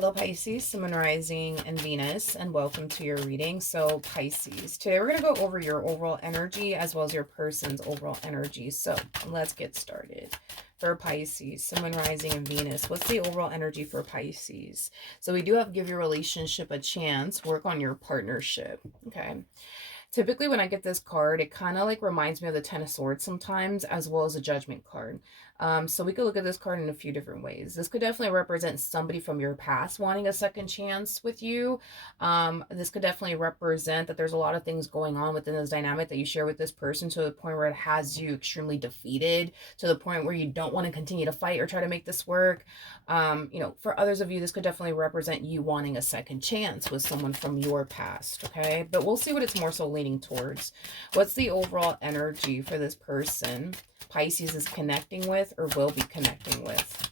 Hello Pisces, Sun, Moon, Rising, and Venus, and welcome to your reading. So Pisces, today we're going to go over your overall energy as well as your person's overall energy. So let's get started. For Pisces, Sun, Moon, Rising, and Venus, what's the overall energy for Pisces? So we do have give your relationship a chance, work on your partnership, okay? Typically when I get this card, it kind of like reminds me of the Ten of Swords sometimes, as well as a Judgment card. So we could look at this card in a few different ways. This could definitely represent somebody from your past wanting a second chance with you. This could definitely represent that there's a lot of things going on within this dynamic that you share with this person to the point where it has you extremely defeated, to the point where you don't want to continue to fight or try to make this work. For others of you, this could definitely represent you wanting a second chance with someone from your past, okay? But we'll see what it's more so leaning towards. What's the overall energy for this person Pisces is connecting with or will be connecting with?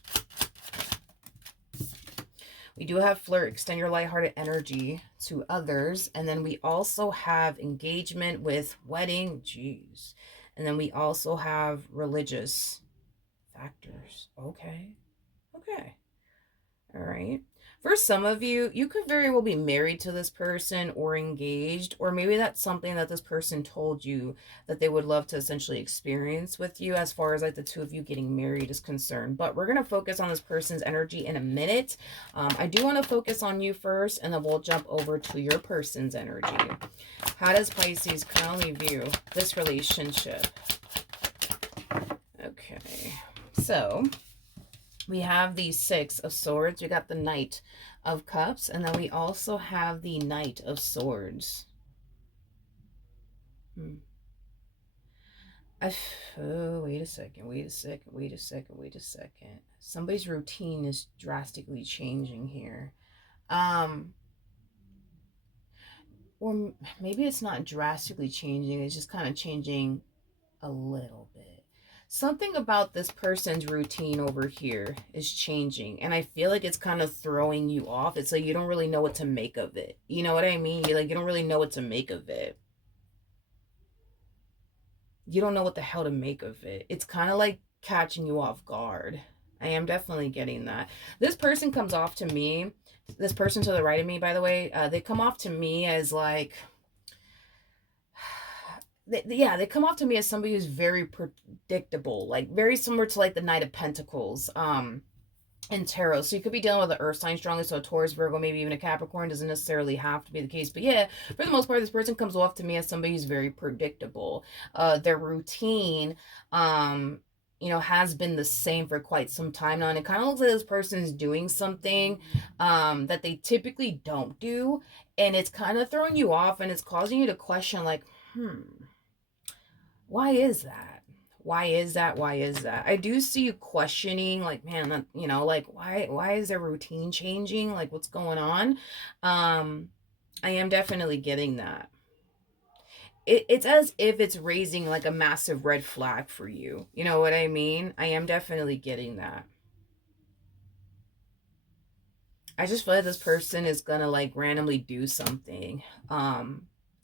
We do have flirt, extend your lighthearted energy to others. And then we also have engagement with wedding, geez. And then we also have religious factors. Okay. All right. For some of you, you could very well be married to this person or engaged, or maybe that's something that this person told you that they would love to essentially experience with you as far as like the two of you getting married is concerned. But we're going to focus on this person's energy in a minute. I do want to focus on you first, and then we'll jump over to your person's energy. How does Pisces currently view this relationship? Okay, so we have the Six of Swords. We got the Knight of Cups. And then we also have the Knight of Swords. Oh, wait a second. Somebody's routine is drastically changing here. Or maybe it's not drastically changing. It's just kind of changing a little bit. Something about this person's routine over here is changing, and I feel like it's kind of throwing you off. It's like you don't really know what to make of it. You know what I mean? You don't really know what to make of it. You don't know what the hell to make of it. It's kind of like catching you off guard. I am definitely getting that. This person comes off to me, this person to the right of me, by the way, they come off to me as like, they come off to me as somebody who's very predictable, like very similar to like the Knight of Pentacles in tarot. So you could be dealing with an earth sign strongly, so a Taurus, Virgo, maybe even a Capricorn. Doesn't necessarily have to be the case, but yeah, for the most part, this person comes off to me as somebody who's very predictable. Their routine has been the same for quite some time now, and it kind of looks like this person's doing something that they typically don't do, and it's kind of throwing you off, and it's causing you to question like, why is that? Why is that? I do see you questioning, like, man, like, why is their routine changing? Like, what's going on? I am definitely getting that. It's as if it's raising like a massive red flag for you. You know what I mean? I am definitely getting that. I just feel like this person is gonna like randomly do something out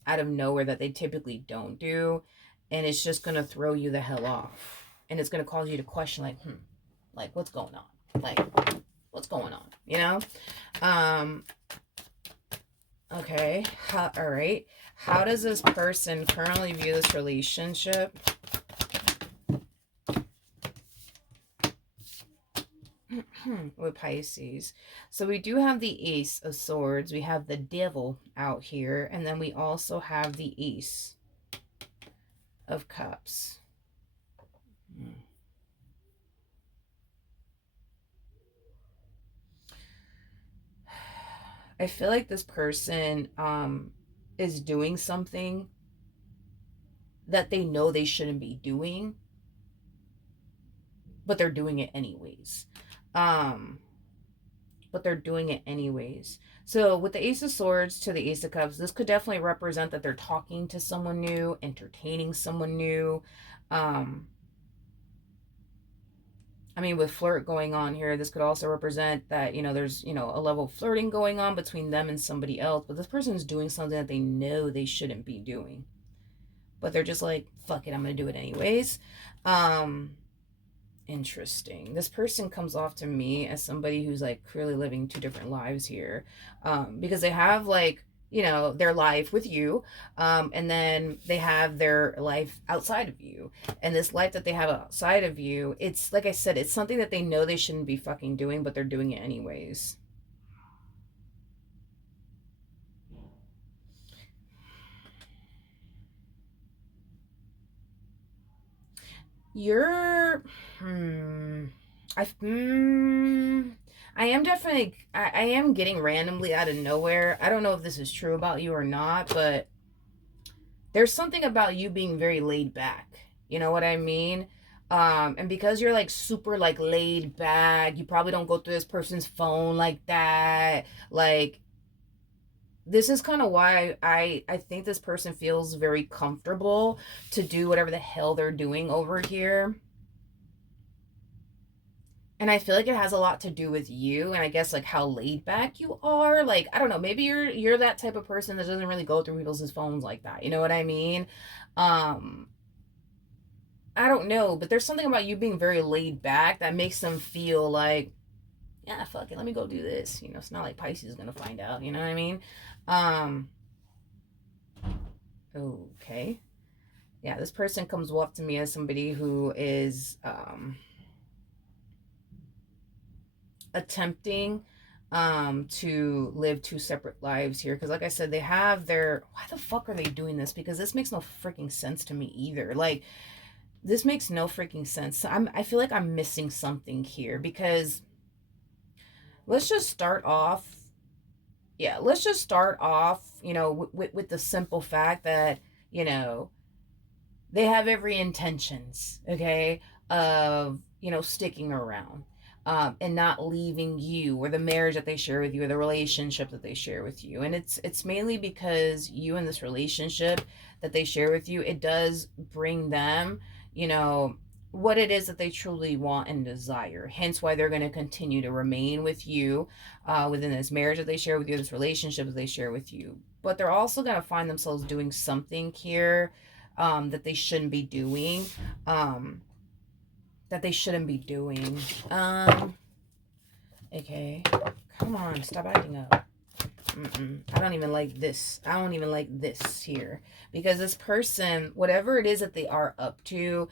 of nowhere that they typically don't do, and it's just gonna throw you the hell off, and it's gonna cause you to question like what's going on, like what's going on, okay. All right, how does this person currently view this relationship? With Pisces. So we do have the Ace of Swords, we have the Devil out here, and then we also have the Ace of Cups. I feel like this person is doing something that they know they shouldn't be doing, but they're doing it anyways. So with the Ace of Swords to the Ace of Cups, this could definitely represent that they're talking to someone new, entertaining someone new. With flirt going on here, this could also represent that, there's, a level of flirting going on between them and somebody else, but this person's doing something that they know they shouldn't be doing. But they're just like, fuck it, I'm going to do it anyways. Interesting. This person comes off to me as somebody who's like clearly living two different lives here, because they have like, their life with you, and then they have their life outside of you. And this life that they have outside of you, it's like I said, it's something that they know they shouldn't be fucking doing, but they're doing it anyways. You're, hmm, I, I am definitely, I am getting randomly out of nowhere. I don't know if this is true about you or not, but there's something about you being very laid back. You know what I mean? And because you're like super like laid back, you probably don't go through this person's phone like that. Like, this is kind of why I think this person feels very comfortable to do whatever the hell they're doing over here. And I feel like it has a lot to do with you, and I guess like how laid back you are. Like, I don't know, maybe you're that type of person that doesn't really go through people's phones like that. You know what I mean? Um I don't know, but there's something about you being very laid back that makes them feel like, yeah, fuck it, let me go do this. It's not like Pisces is gonna find out. You know what I mean? Um, okay. Yeah, this person comes up to me as somebody who is attempting to live two separate lives here, because like I said, they have their, why the fuck are they doing this? Because this makes no freaking sense to me either. Like, this makes no freaking sense. I feel like I'm missing something here, because let's just start off, yeah, let's just start off, with the simple fact that, you know they have every intentions, okay, of, sticking around, and not leaving you, or the marriage that they share with you, or the relationship that they share with you. And it's mainly because you, in this relationship that they share with you, it does bring them, you know what it is that they truly want and desire. Hence why they're going to continue to remain with you, within this marriage that they share with you, this relationship that they share with you. But they're also going to find themselves doing something here, that they shouldn't be doing. Um, that they shouldn't be doing. Um, okay. Come on, stop acting up. I don't even like this. I don't even like this here. Because this person, whatever it is that they are up to,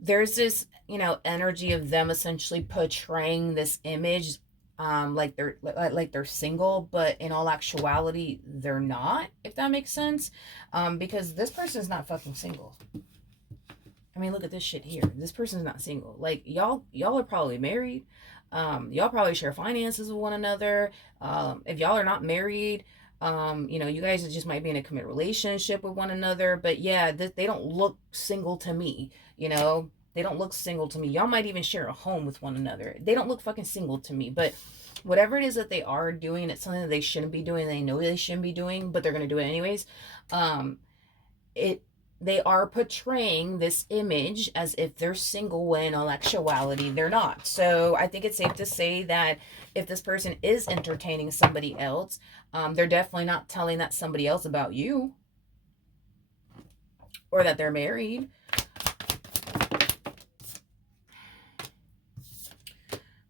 there's this, energy of them essentially portraying this image, like they're single, but in all actuality they're not, if that makes sense. Because this person is not fucking single. I mean, look at this shit here. This person's not single. Like, y'all are probably married. Y'all probably share finances with one another. If y'all are not married, you guys just might be in a committed relationship with one another. But yeah, they don't look single to me. They don't look single to me. Y'all might even share a home with one another. They don't look fucking single to me. But whatever it is that they are doing, it's something that they shouldn't be doing. They know they shouldn't be doing, but they're gonna do it anyways. Um, it they are portraying this image as if they're single, when in all actuality they're not. So I think it's safe to say that if this person is entertaining somebody else, they're definitely not telling that somebody else about you, or that they're married.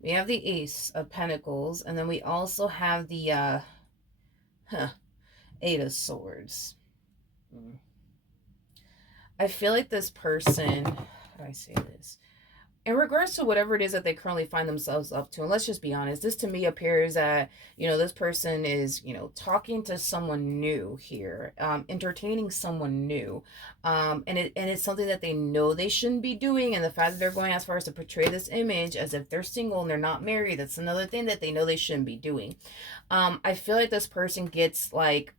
We have the Ace of Pentacles, and then we also have the Eight of Swords. I feel like this person, how do I say this? In regards to whatever it is that they currently find themselves up to, and let's just be honest, this to me appears that, this person is, talking to someone new here, entertaining someone new, and it's something that they know they shouldn't be doing. And the fact that they're going as far as to portray this image as if they're single and they're not married, that's another thing that they know they shouldn't be doing. I feel like this person gets like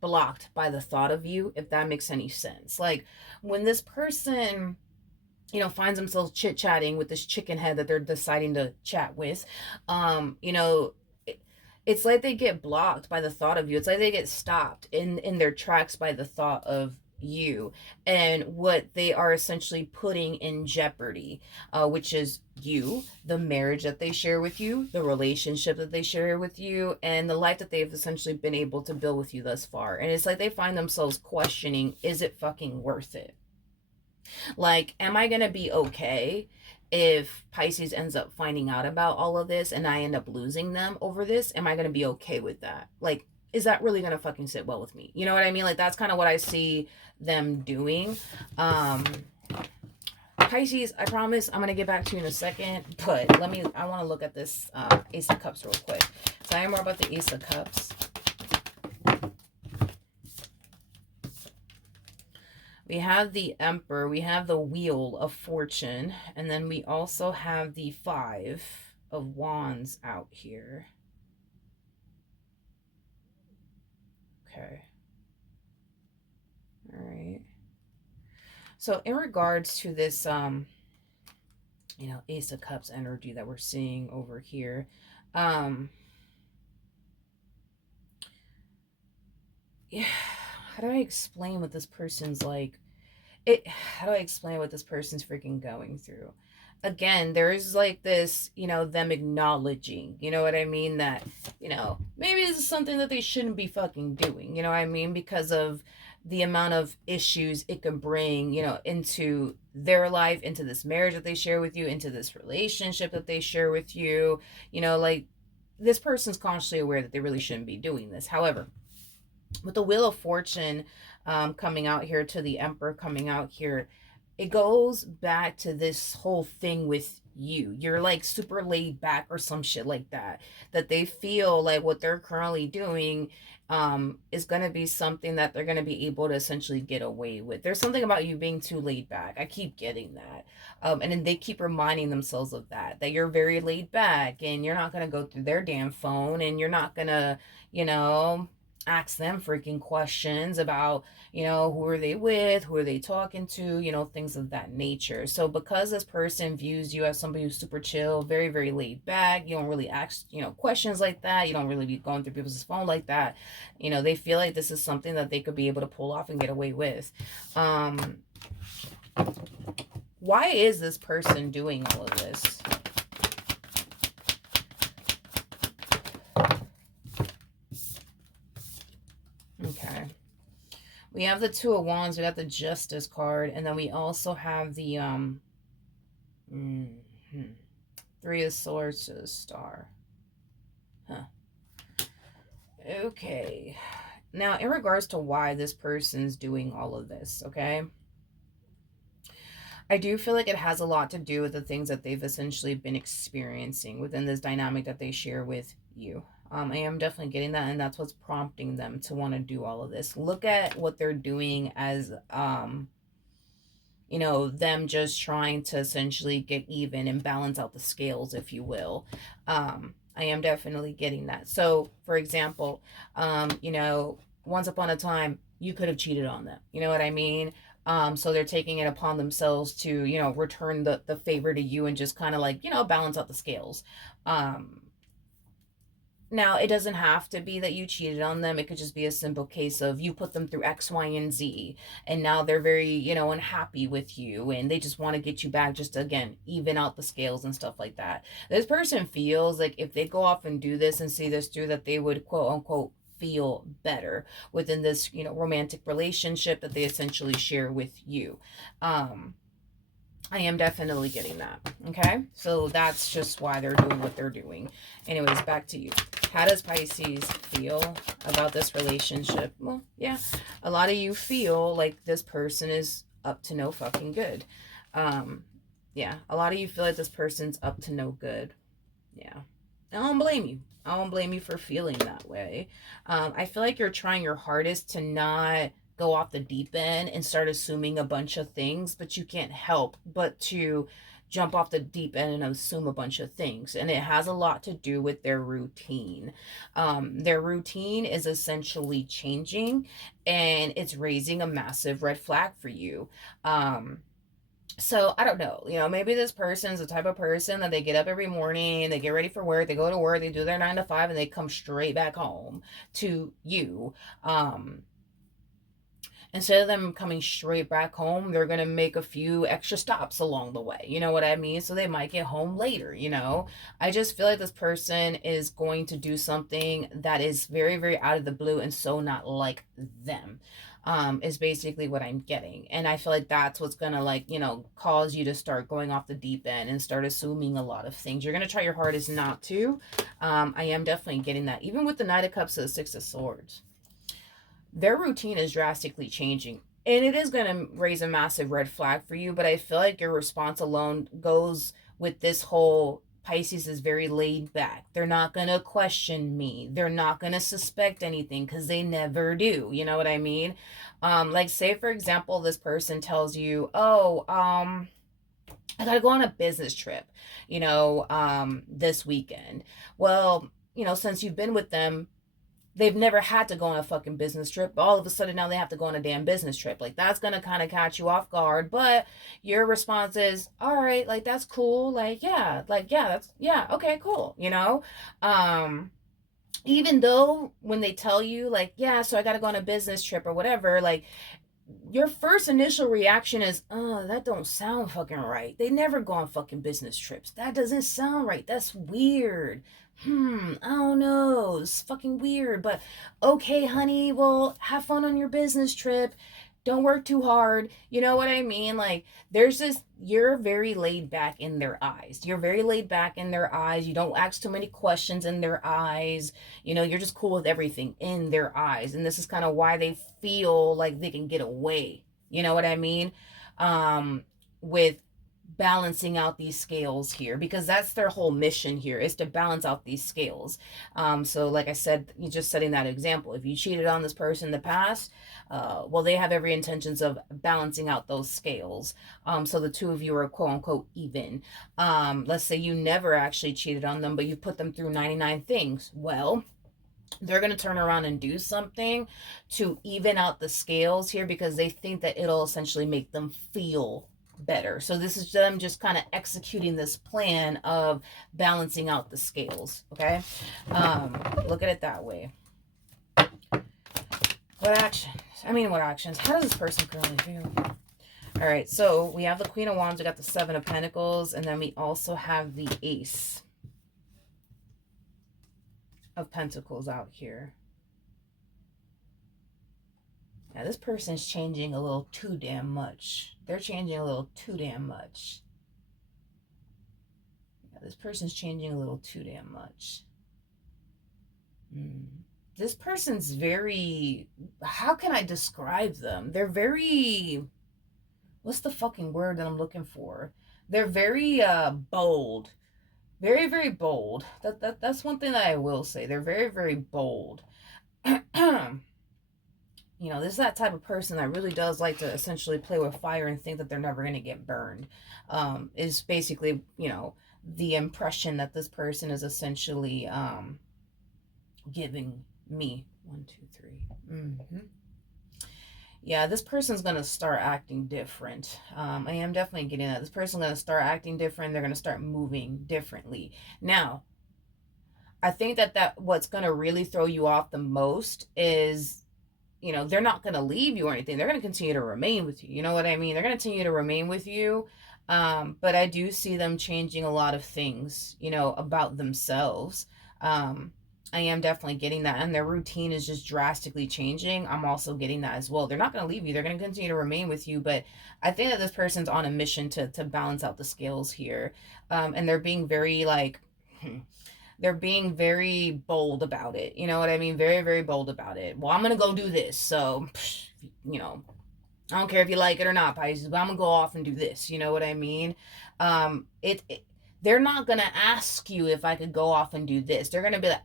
blocked by the thought of you, if that makes any sense. Like, when this person, finds themselves chit-chatting with this chicken head that they're deciding to chat with, it's like they get blocked by the thought of you. It's like they get stopped in their tracks by the thought of you, and what they are essentially putting in jeopardy, which is you, the marriage that they share with you, the relationship that they share with you, and the life that they've essentially been able to build with you thus far. And it's like they find themselves questioning, is it fucking worth it? Like, am I going to be okay if Pisces ends up finding out about all of this and I end up losing them over this? Am I going to be okay with that? Like, is that really going to fucking sit well with me? You know what I mean? Like, that's kind of what I see them doing. Um, Pisces, I promise I'm going to get back to you in a second, but I want to look at this Ace of Cups real quick. So I am more about the Ace of Cups. We have the Emperor, we have the Wheel of Fortune, and then we also have the Five of Wands out here. Okay. All right. So in regards to this, Ace of Cups energy that we're seeing over here, yeah, how do I explain what this person's like? How do I explain what this person's freaking going through? Again, there's like this, them acknowledging, you know what I mean, that, maybe this is something that they shouldn't be fucking doing, you know what I mean, because of the amount of issues it can bring, into their life, into this marriage that they share with you, into this relationship that they share with you, like this person's consciously aware that they really shouldn't be doing this. However, with the Wheel of Fortune coming out here, to the Emperor coming out here, it goes back to this whole thing with you. You're like super laid back or some shit like that. That they feel like what they're currently doing is going to be something that they're going to be able to essentially get away with. There's something about you being too laid back. I keep getting that. And then they keep reminding themselves of that you're very laid back and you're not going to go through their damn phone and you're not going to, you know, ask them freaking questions about, who are they with, who are they talking to, things of that nature. So because this person views you as somebody who's super chill, very, very laid back, you don't really ask, questions like that, you don't really be going through people's phone like that, they feel like this is something that they could be able to pull off and get away with. Why is this person doing all of this? Okay. We have the Two of Wands, we got the Justice card, and then we also have the Three of Swords to the Star. Huh. Okay. Now, in regards to why this person's doing all of this, okay? I do feel like it has a lot to do with the things that they've essentially been experiencing within this dynamic that they share with you. I am definitely getting that, and that's what's prompting them to want to do all of this. Look at what they're doing as, them just trying to essentially get even and balance out the scales, if you will. I am definitely getting that. So, for example, once upon a time, you could have cheated on them. You know what I mean? So they're taking it upon themselves to, return the favor to you and just kind of like, balance out the scales. Now, it doesn't have to be that you cheated on them. It could just be a simple case of you put them through X, Y, and Z, and now they're very, unhappy with you, and they just want to get you back just to, again, even out the scales and stuff like that. This person feels like if they go off and do this and see this through, that they would, quote unquote, feel better within this, romantic relationship that they essentially share with you. I am definitely getting that. Okay. So that's just why they're doing what they're doing. Anyways, back to you. How does Pisces feel about this relationship? Well, yeah, a lot of you feel like this person is up to no fucking good. Yeah, a lot of you feel like this person's up to no good. Yeah. I don't blame you. I don't blame you for feeling that way. I feel like you're trying your hardest to not go off the deep end and start assuming a bunch of things, but you can't help but to jump off the deep end and assume a bunch of things. And it has a lot to do with their routine. Their routine is essentially changing, and it's raising a massive red flag for you. So I don't know, maybe this person's the type of person that they get up every morning, they get ready for work, they go to work, they do their 9 to 5, and they come straight back home to you. Instead of them coming straight back home, they're going to make a few extra stops along the way. You know what I mean? So they might get home later, I just feel like this person is going to do something that is very, very out of the blue and so not like them. is basically what I'm getting. And I feel like that's what's gonna, like, you know, cause you to start going off the deep end and start assuming a lot of things. You're gonna try your hardest not to. I am definitely getting that. Even with the Knight of Cups to the Six of Swords, their routine is drastically changing. And it is going to raise a massive red flag for you, but I feel like your response alone goes with this whole Pisces is very laid back. They're not going to question me. They're not going to suspect anything because they never do. You know what I mean? Like, say, for example, this person tells you, oh, I got to go on a business trip, this weekend. Well, since you've been with them, they've never had to go on a fucking business trip. All of a sudden now they have to go on a damn business trip. Like, that's gonna kind of catch you off guard. But your response is, all right, like, that's cool. Like, yeah, okay, cool. Even though when they tell you, like, yeah, so I gotta go on a business trip or whatever, like, your first initial reaction is, oh, that don't sound fucking right. They never go on fucking business trips. That doesn't sound right. That's weird. I don't know. It's fucking weird. But okay, honey, well, have fun on your business trip. Don't work too hard. You know what I mean? Like, there's this, you're very laid back in their eyes. You're very laid back in their eyes. You don't ask too many questions in their eyes. You're just cool with everything in their eyes. And this is kind of why they feel like they can get away. You know what I mean? With balancing out these scales here, because that's their whole mission here, is to balance out these scales. So like I said, you're just setting that example. If you cheated on this person in the past, well, they have every intentions of balancing out those scales. So the two of you are quote unquote even. Let's say you never actually cheated on them, but you put them through 99 things. Well, they're going to turn around and do something to even out the scales here, because they think that it'll essentially make them feel better. So this is them just kind of executing this plan of balancing out the scales. Okay. Look at it that way. What actions? How does this person currently feel? All right. So we have the Queen of Wands. We got the Seven of Pentacles. And then we also have the Ace of Pentacles out here. Now, this person's changing a little too damn much. They're changing a little too damn much. Yeah, this person's changing a little too damn much. This person's very... How can I describe them? They're very... What's the fucking word that I'm looking for? They're very bold. Very, very bold. That's one thing that I will say. They're very, very bold. This is that type of person that really does like to essentially play with fire and think that they're never going to get burned. Is basically, the impression that this person is essentially giving me. 1, 2, 3. Yeah, this person's going to start acting different. I am definitely getting that. This person's going to start acting different. They're going to start moving differently. Now, I think that what's going to really throw you off the most is, they're not going to leave you or anything. They're going to continue to remain with you. You know what I mean? They're going to continue to remain with you. But I do see them changing a lot of things, about themselves. I am definitely getting that. And their routine is just drastically changing. I'm also getting that as well. They're not going to leave you. They're going to continue to remain with you. But I think that this person's on a mission to balance out the scales here. And they're being very they're being very bold about it. You know what I mean? Very, very bold about it. Well, I'm going to go do this. So, I don't care if you like it or not, Pisces, but I'm going to go off and do this. You know what I mean? They're not going to ask you if I could go off and do this. They're going to be like,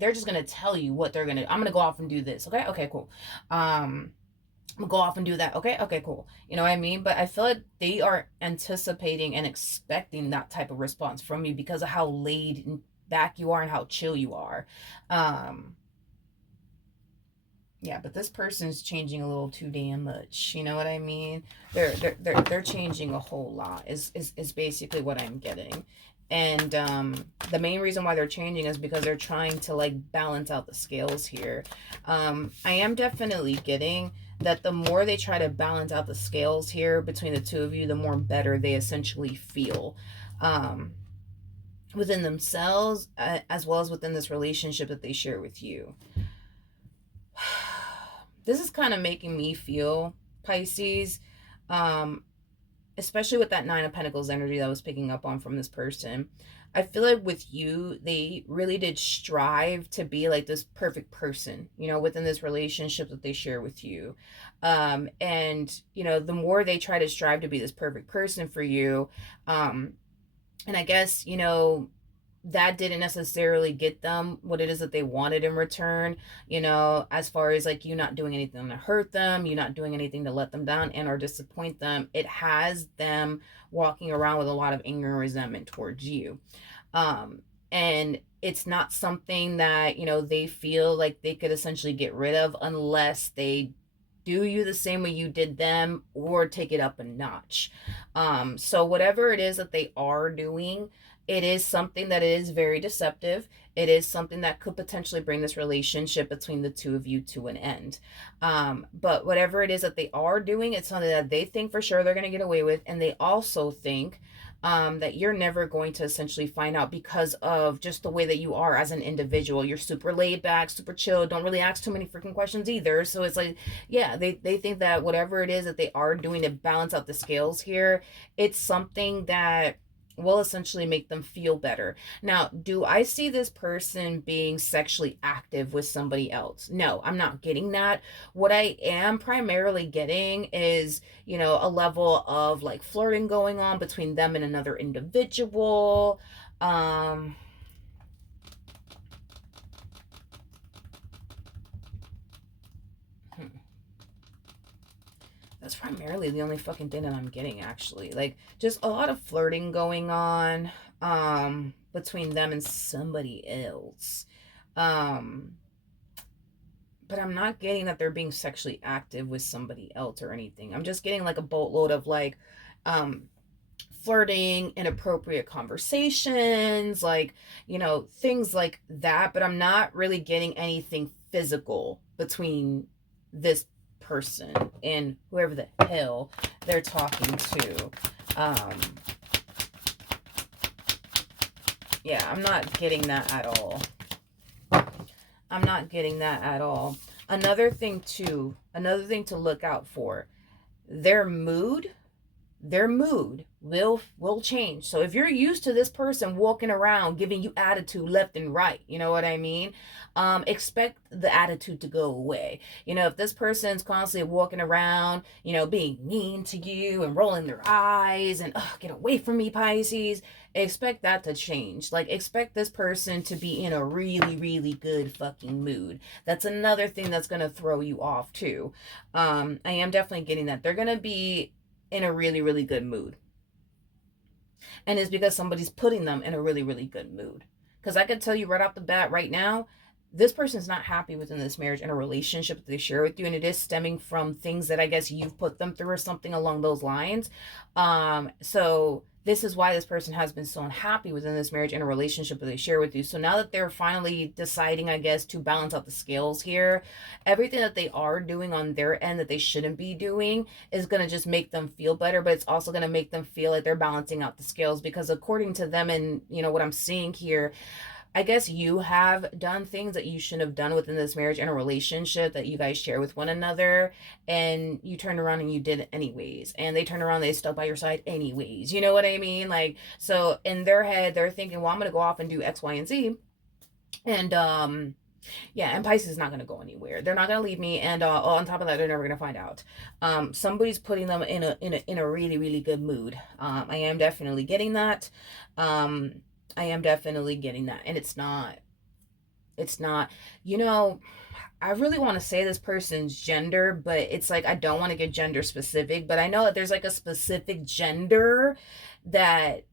they're just going to tell you what they're going to, I'm going to go off and do this. Okay. Okay, cool. I'm going to go off and do that. Okay. Okay, cool. You know what I mean? But I feel like they are anticipating and expecting that type of response from you because of how laid back you are and how chill you are. Yeah, but this person's changing a little too damn much. You know what I mean? They're changing a whole lot is basically what I'm getting. And the main reason why they're changing is because they're trying to like balance out the scales here. I am definitely getting that the more they try to balance out the scales here between the two of you, the more better they essentially feel. Within themselves, as well as within this relationship that they share with you. this is kind of making me feel, Pisces, um, especially with that Nine of Pentacles energy that I was picking up on from this person. I feel like with you, they really did strive to be like this perfect person, you know, within this relationship that they share with you. And, you know, the more they try to strive to be this perfect person for you, um, and I guess, you know, that didn't necessarily get them what it is that they wanted in return, you know, as far as like you not doing anything to hurt them, you not doing anything to let them down and or disappoint them. It has them walking around with a lot of anger and resentment towards you. um and it's not something that, you know, they feel like they could essentially get rid of unless they do you the same way you did them or take it up a notch. So whatever it is that they are doing, it is something that is very deceptive. It is something that could potentially bring this relationship between the two of you to an end. But whatever it is that they are doing, it's something that they think for sure they're going to get away with, and they also think that you're never going to essentially find out because of just the way that you are as an individual. You're super laid back, super chill, don't really ask too many freaking questions either. So it's like, yeah, they think that whatever it is that they are doing to balance out the scales here, it's something that will essentially make them feel better. Now, do I see this person being sexually active with somebody else? No, I'm not getting that. What I am primarily getting is, you know, a level of like flirting going on between them and another individual. Um, hmm, that's primarily the only fucking thing that I'm getting, actually. Like, just a lot of flirting going on between them and somebody else. Um, but I'm not getting that they're being sexually active with somebody else or anything. I'm just getting like a boatload of like um flirting, inappropriate conversations, like, you know, things like that, but I'm not really getting anything physical between this person and whoever the hell they're talking to. Um yeah, I'm not getting that at all. I'm not getting that at all. Another thing to look out for, their mood, their mood will change. So if you're used to this person walking around giving you attitude left and right, you know what I mean? Expect the attitude to go away. You know, if this person's constantly walking around, you know, being mean to you and rolling their eyes and get away from me, Pisces, expect that to change. Like, expect this person to be in a really, really good fucking mood. That's another thing that's gonna throw you off too. I am definitely getting that. They're gonna be in a really, really good mood. And it's because somebody's putting them in a really, really good mood. Because I can tell you right off the bat right now, this person's not happy within this marriage and a relationship that they share with you. And it is stemming from things that I guess you've put them through or something along those lines. So this is why this person has been so unhappy within this marriage and a relationship that they share with you. So now that they're finally deciding, I guess, to balance out the scales here, everything that they are doing on their end that they shouldn't be doing is going to just make them feel better, but it's also going to make them feel like they're balancing out the scales, because according to them and, you know, what I'm seeing here, I guess you have done things that you shouldn't have done within this marriage and a relationship that you guys share with one another, and you turned around and you did it anyways, and they turned around, they stuck by your side anyways, you know what I mean? Like, so in their head they're thinking, well, I'm gonna go off and do X, Y, and Z, and yeah, and Pisces is not going to go anywhere. They're not going to leave me, and on top of that, they're never going to find out. Somebody's putting them in a really, really good mood. I am definitely getting that. Um, I am definitely getting that, and it's not. You know, I really want to say this person's gender, but it's like I don't want to get gender specific. But I know that there's like a specific gender that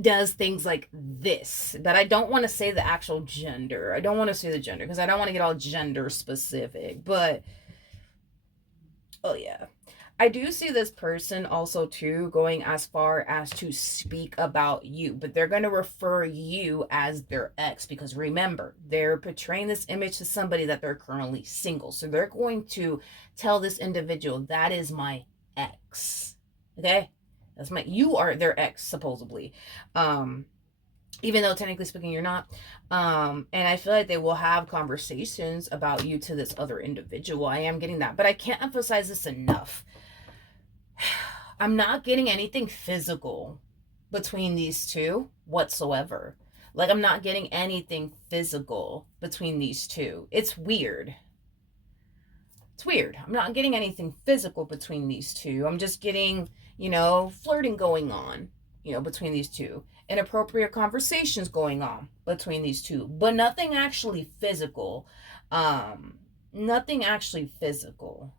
does things like this, but I don't want to say the actual gender. I don't want to say the gender because I don't want to get all gender specific. But oh yeah, I do see this person also too going as far as to speak about you, but they're going to refer you as their ex, because remember, they're portraying this image to somebody that they're currently single. So they're going to tell this individual, that is my ex. Okay? That's my, you are their ex supposedly. Um even though technically speaking you're not. And I feel like they will have conversations about you to this other individual. I am getting that, but I can't emphasize this enough. I'm not getting anything physical between these two whatsoever. Like, I'm not getting anything physical between these two. It's weird. It's weird. I'm not getting anything physical between these two. I'm just getting, flirting going on, between these two. Inappropriate conversations going on between these two. But nothing actually physical. Nothing actually physical.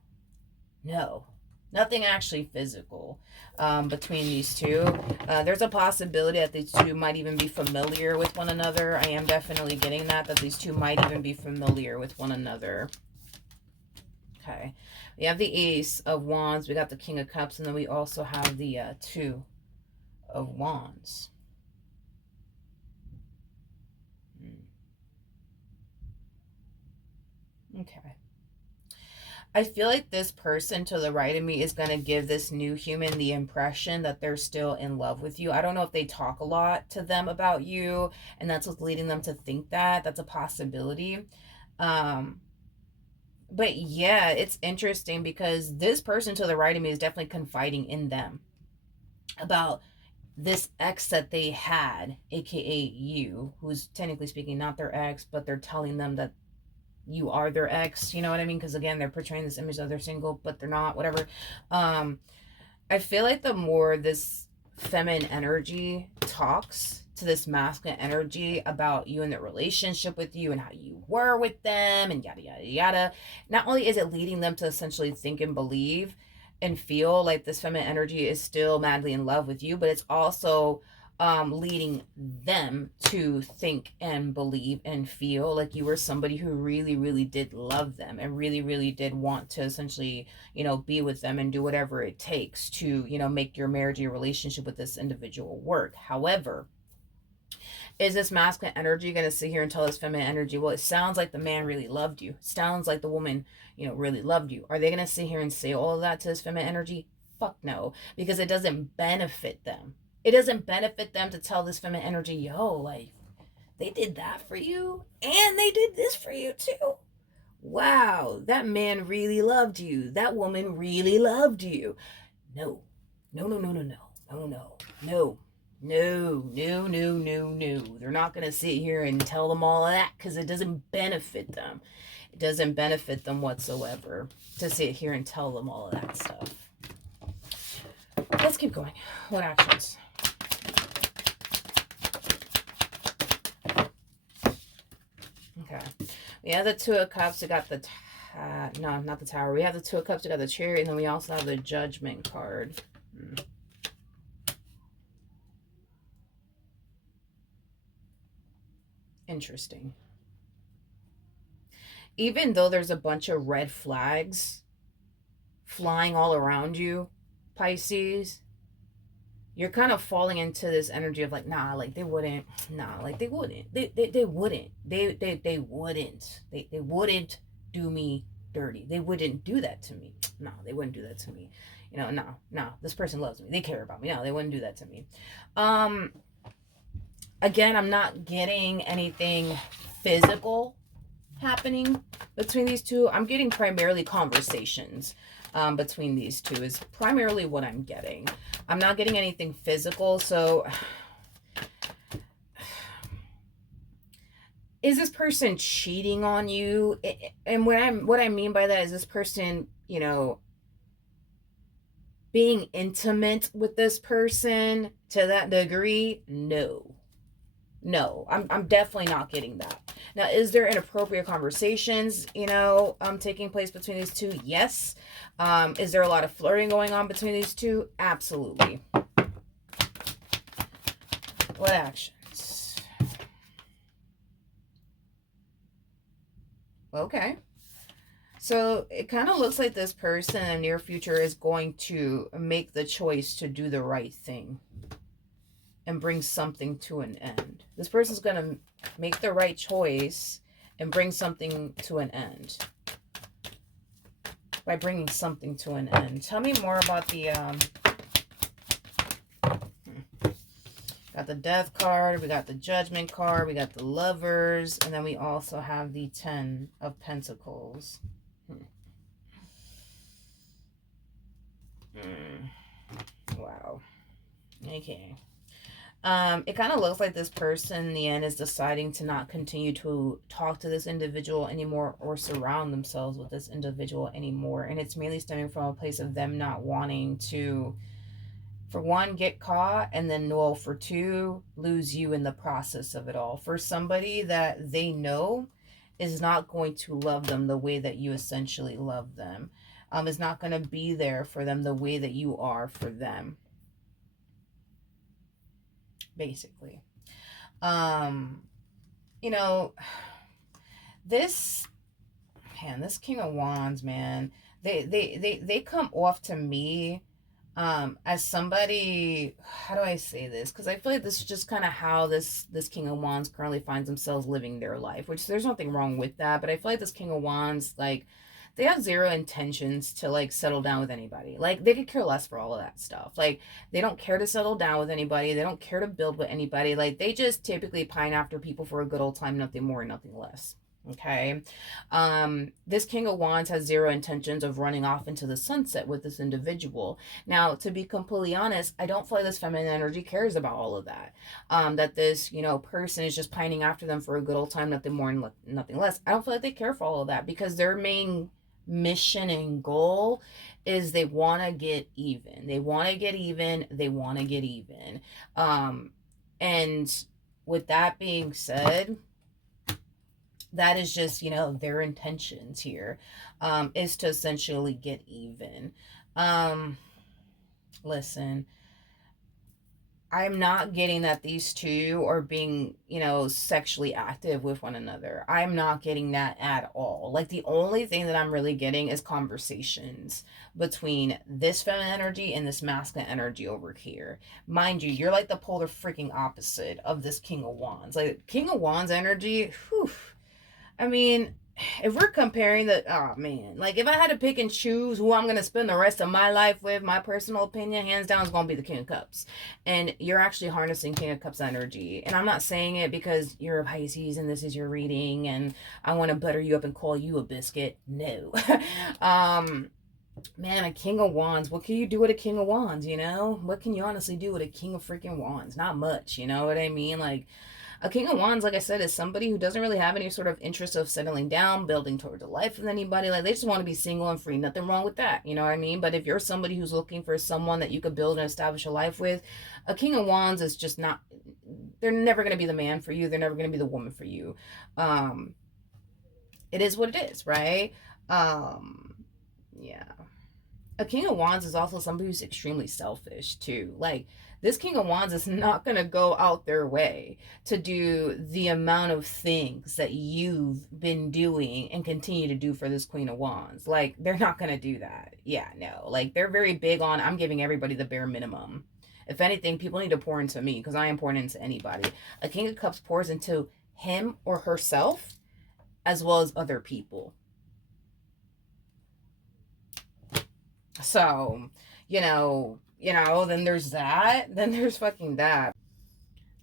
No. Nothing actually physical between these two. There's a possibility that these two might even be familiar with one another. I am definitely getting that these two might even be familiar with one another. Okay. We have the Ace of Wands. We got the King of Cups. And then we also have the Two of Wands. Okay. I feel like this person to the right of me is going to give this new human the impression that they're still in love with you. I don't know if they talk a lot to them about you, and that's what's leading them to think that. That's a possibility. But yeah, it's interesting because this person to the right of me is definitely confiding in them about this ex that they had, aka you, who's technically speaking not their ex, but they're telling them that you are their ex. You know what I mean? Because again, they're portraying this image that they're single, but they're not. Whatever. I feel like the more this feminine energy talks to this masculine energy about you and their relationship with you and how you were with them and yada yada yada, not only is it leading them to essentially think and believe and feel like this feminine energy is still madly in love with you, but it's also leading them to think and believe and feel like you were somebody who really, really did love them and really, really did want to essentially, be with them and do whatever it takes to, make your marriage, your relationship with this individual work. However, is this masculine energy going to sit here and tell this feminine energy, well, it sounds like the man really loved you. It sounds like the woman, really loved you. Are they going to sit here and say all of that to this feminine energy? Fuck no, because it doesn't benefit them. It doesn't benefit them to tell this feminine energy, yo, like, they did that for you and they did this for you too. Wow, that man really loved you. That woman really loved you. No, no, no, no, no, no, no, no, no. No, no, no, no, no. They're not going to sit here and tell them all of that because it doesn't benefit them. It doesn't benefit them whatsoever to sit here and tell them all of that stuff. Let's keep going. What actions? Okay. We have the Two of Cups. We got the... no, not the Tower. We have the Two of Cups. We got the Chariot. And then we also have the Judgment card. Interesting. Even though there's a bunch of red flags flying all around you, Pisces, you're kind of falling into this energy of like, nah, like they wouldn't, nah, like they wouldn't, they wouldn't, they wouldn't do me dirty. They wouldn't do that to me. No, they wouldn't do that to me. No, this person loves me. They care about me. No, they wouldn't do that to me. Again, I'm not getting anything physical happening between these two. I'm getting primarily conversations between these two is primarily what I'm getting. I'm not getting anything physical. So is this person cheating on you? And what I mean by that is this person, being intimate with this person to that degree? No, I'm definitely not getting that. Now, is there inappropriate conversations, taking place between these two? Yes. Is there a lot of flirting going on between these two? Absolutely. What actions? Okay. So it kind of looks like this person in the near future is going to make the choice to do the right thing and bring something to an end. This person's going to make the right choice and bring something to an end. By bringing something to an end. Tell me more about the... got Got the Death card, we got the Judgment card, we got the Lovers, and then we also have the Ten of Pentacles. Wow. Okay. It kind of looks like this person in the end is deciding to not continue to talk to this individual anymore or surround themselves with this individual anymore. And it's mainly stemming from a place of them not wanting to, for one, get caught, and then, well, for two, lose you in the process of it all. For somebody that they know is not going to love them the way that you essentially love them, is not going to be there for them the way that you are for them, basically. You know, this this King of Wands, man, they come off to me as somebody, how do I say this, because I feel like this is just kind of how this King of Wands currently finds themselves living their life, which there's nothing wrong with that, but I feel like this King of Wands, like, they have zero intentions to, like, settle down with anybody. Like, they could care less for all of that stuff. Like, they don't care to settle down with anybody. They don't care to build with anybody. Like, they just typically pine after people for a good old time, nothing more and nothing less. Okay. This King of Wands has zero intentions of running off into the sunset with this individual. Now, to be completely honest, I don't feel like this feminine energy cares about all of that. That this, person is just pining after them for a good old time, nothing more and nothing less. I don't feel like they care for all of that, because their main mission and goal is they want to get even. They want to get even. They want to get even. And with that being said, that is just, their intentions here, is to essentially get even. Listen, I'm not getting that these two are being, sexually active with one another. I'm not getting that at all. Like, the only thing that I'm really getting is conversations between this feminine energy and this masculine energy over here. Mind you, you're like the polar freaking opposite of this King of Wands. Like, King of Wands energy, whew. I mean, if we're comparing oh man, like, if I had to pick and choose who I'm going to spend the rest of my life with, my personal opinion, hands down, is going to be the King of Cups. And you're actually harnessing King of Cups energy. And I'm not saying it because you're a Pisces and this is your reading and I want to butter you up and call you a biscuit. No. Man, a King of Wands, what can you do with a King of Wands, What can you honestly do with a King of freaking Wands? Not much, you know what I mean? Like, a King of Wands, like I said, is somebody who doesn't really have any sort of interest of settling down, building towards a life with anybody. Like, they just want to be single and free. Nothing wrong with that. You know what I mean? But if you're somebody who's looking for someone that you could build and establish a life with, a King of Wands is just not, they're never going to be the man for you. They're never going to be the woman for you. It is what it is, right? Yeah. A King of Wands is also somebody who's extremely selfish too. Like, this King of Wands is not going to go out their way to do the amount of things that you've been doing and continue to do for this Queen of Wands. Like, they're not going to do that. Yeah, no. Like, they're very big on, I'm giving everybody the bare minimum. If anything, people need to pour into me, because I am pouring into anybody. A King of Cups pours into him or herself as well as other people. So, then there's that. Then there's fucking that.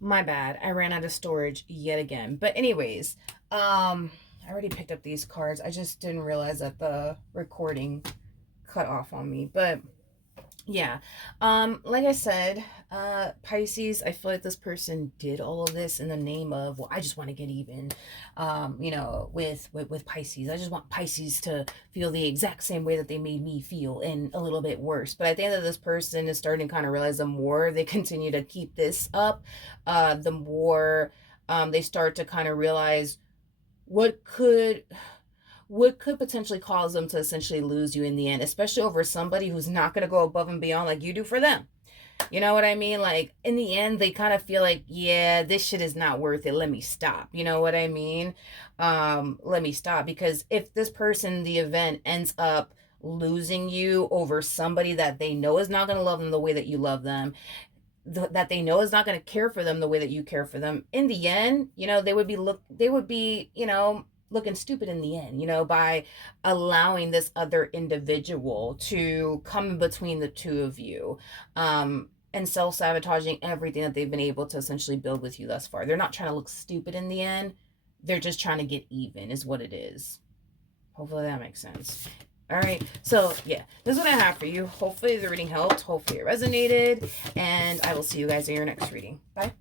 My bad. I ran out of storage yet again. But anyways, I already picked up these cards. I just didn't realize that the recording cut off on me. But yeah, like I said, Pisces, I feel like this person did all of this in the name of, well, I just want to get even, with Pisces. I just want Pisces to feel the exact same way that they made me feel, and a little bit worse. But I think that this person is starting to kind of realize the more they continue to keep this up, the more they start to kind of realize what could potentially cause them to essentially lose you in the end, especially over somebody who's not going to go above and beyond like you do for them. You know what I mean? Like, in the end, they kind of feel like, yeah, this shit is not worth it. Let me stop. You know what I mean? Let me stop. Because if this person, the event, ends up losing you over somebody that they know is not going to love them the way that you love them, that they know is not going to care for them the way that you care for them, in the end, they would be looking stupid in the end, by allowing this other individual to come in between the two of you. and self-sabotaging everything that they've been able to essentially build with you thus far. They're not trying to look stupid in the end. They're just trying to get even is what it is. Hopefully that makes sense. All right, so yeah, this is what I have for you. Hopefully the reading helped. Hopefully it resonated, and I will see you guys in your next reading. Bye.